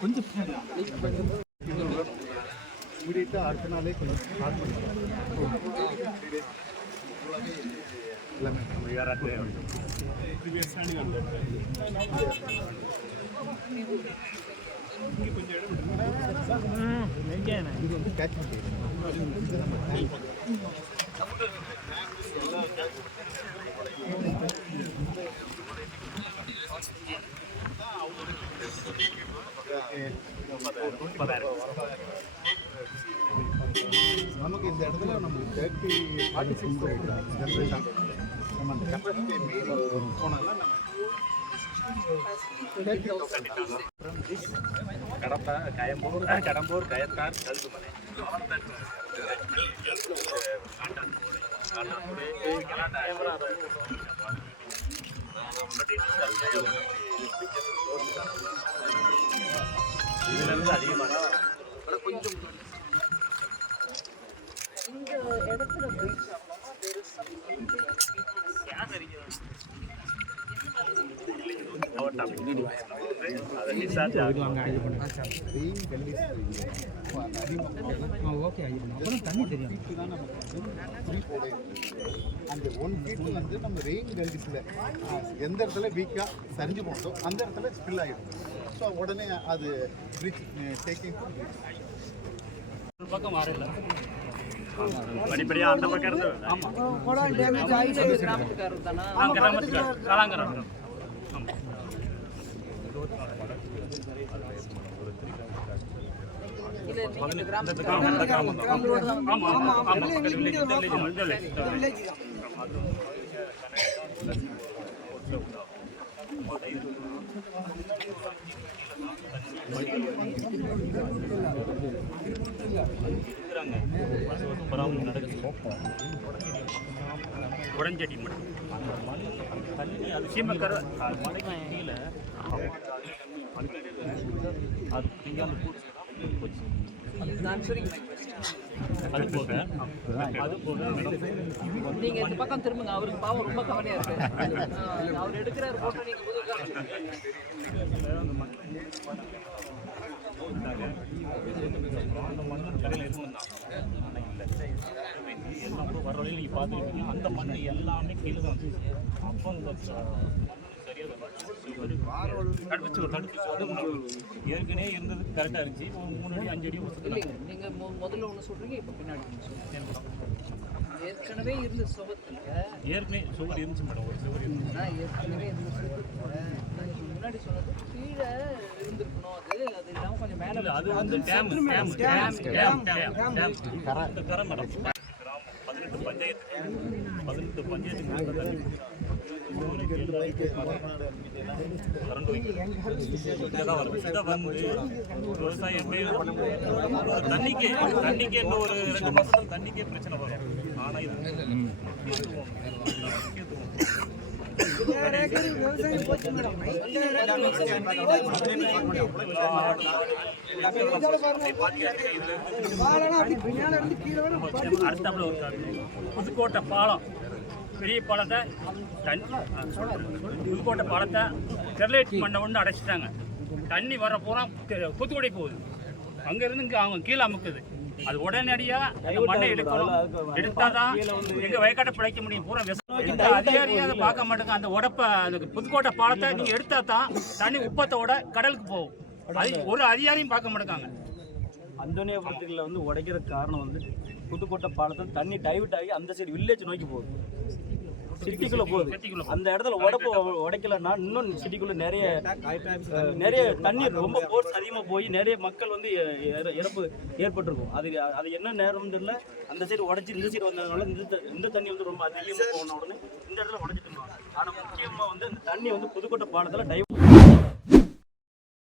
கொஞ்சம் இமீடியட்டாக அடுத்த நாளே கொஞ்சம் ஸ்டார்ட் இது வந்து நம்ம நமக்கு இந்த இடத்துல நமக்கு தேர்ட்டி ஃபார்ட்டி சிக்ஸ் ஜென்ரேட் ஆகும் நம்ம அந்த கெப்பாசிட்டி மீறி போனால நம்ம கடப்பா கயம்பூர் கடம்பூர் கயத்தார் கழுகுமலை இதுல இருந்து அதிகமான கொஞ்சம் அதை டிஸ்சார்ஜ் ஓகே அப்புறம் தண்ணி தெரியும். அந்த ஒன் ஃபீட் வந்து நம்ம ரெயின் கண்டிஸில் எந்த இடத்துல வீக்காக சரிஞ்சு போட்டோம் அந்த இடத்துல ஸ்பில் ஆகிடும் ஸோ உடனே அது பிரீச் டேக்கிங் பக்கம் மாறல படிப்படியா அந்த பக்கம் இருந்து ஆமா கிராமத்துக்காரர் கிராமம். ஆமா ஆமா ஆமா இந்த மட்டும். தண்ணி அது சீமக்கரை மலைக்கு கீழே. அது இங்கே அந்த போச்சு. நீங்க இந்த பக்கம் திரும்புங்க. அவருக்கு பாவம் ரொம்ப கவலையா இருக்கு. அவர் எடுக்கிறாரு போட்டோ நீங்க அந்த மண் அந்த எல்லாமே கீழே தான் அப்போ தடுப்பிச்சு தடுப்பிச்சு வந்து ஏற்கனவே இருந்தது கரெக்டாக இருந்துச்சு இப்போ மூணு அடி அஞ்சு அடி இல்லைங்க நீங்க மு- முதல்ல ஒண்ணு சொல்றீங்க இப்ப பின்னாடி ஏற்கனவே இருந்த சுபத்துல ஏற்கனவே சுவர் இருந்துச்சு மேடம் ஒரு சுவர் இருந்துச்சு ஏற்கனவே இருந்த சுபத்துல முன்னாடி சொன்னது கீழே இருந்திருக்கணும் அது அது இல்லாம கொஞ்சம் மேல அது வந்து dam dam dam dam dam கரை மேடம். பதினெட்டு பஞ்சாயத்து பதினெட்டு பஞ்சாயத்து கரண்ட் இதான் வரும் இதை வந்து விவசாயம் எப்படி தண்ணிக்கு இன்னும் ஒரு ரெண்டு மாசத்துல தண்ணிக்கே பிரச்சனை வரும் ஆனா இது முக்கியத்துவம் முக்கியத்துவம் புதுக்கோட்டை பாலம். பெரிய பாலத்தை தண்ணி புதுக்கோட்டை பாலத்தை ஸ்டெர்லைட் பண்ண ஒன்று அடைச்சிட்டாங்க. தண்ணி வர பூரா தெ- போகுது. அங்கேருந்து இங்கே அவங்க கீழே அமுக்குது. அது உடனடியாக மண்ணை எடுக்கணும். எடுத்தால் தான் எங்கள் வயக்காட்டை பிழைக்க முடியும். பூரா விவசாயம் எந்த அதிகாரியும் அதை பார்க்க மாட்டேங்க. அந்த உடப்ப அந்த புதுக்கோட்டை பாலத்தை நீங்கள் எடுத்தால் தான் தண்ணி உப்பத்தோட கடலுக்கு போகும். அது ஒரு அதிகாரியும் பார்க்க மாட்டேங்காங்க. அந்தோனியாபுரத்தில் வந்து உடைக்கிற காரணம் வந்து புதுக்கோட்டை பாலத்தில் தண்ணி டைவர்ட் ஆகி அந்த சைடு வில்லேஜ் நோக்கி போகுது. சிட்டிக்குள்ள போகுது. அந்த இடத்துல உடப்பு உடைக்கலன்னா இன்னும் சிட்டிக்குள்ள நிறைய நிறைய தண்ணி ரொம்ப போர்ஸ் அதிகமாக போய் நிறைய மக்கள் வந்து இறப்பு ஏற்பட்டிருக்கும். அது அது என்ன நேரம் தெரியல. அந்த சைடு உடைச்சி இந்த சைடு வந்ததுனால இந்த த- இந்த தண்ணி வந்து ரொம்ப அதிகமாக போன உடனே இந்த இடத்துல உடைச்சிட்டு ஆனால் முக்கியமாக வந்து இந்த தண்ணி வந்து புதுக்கோட்டை பாலத்தில் டைவ்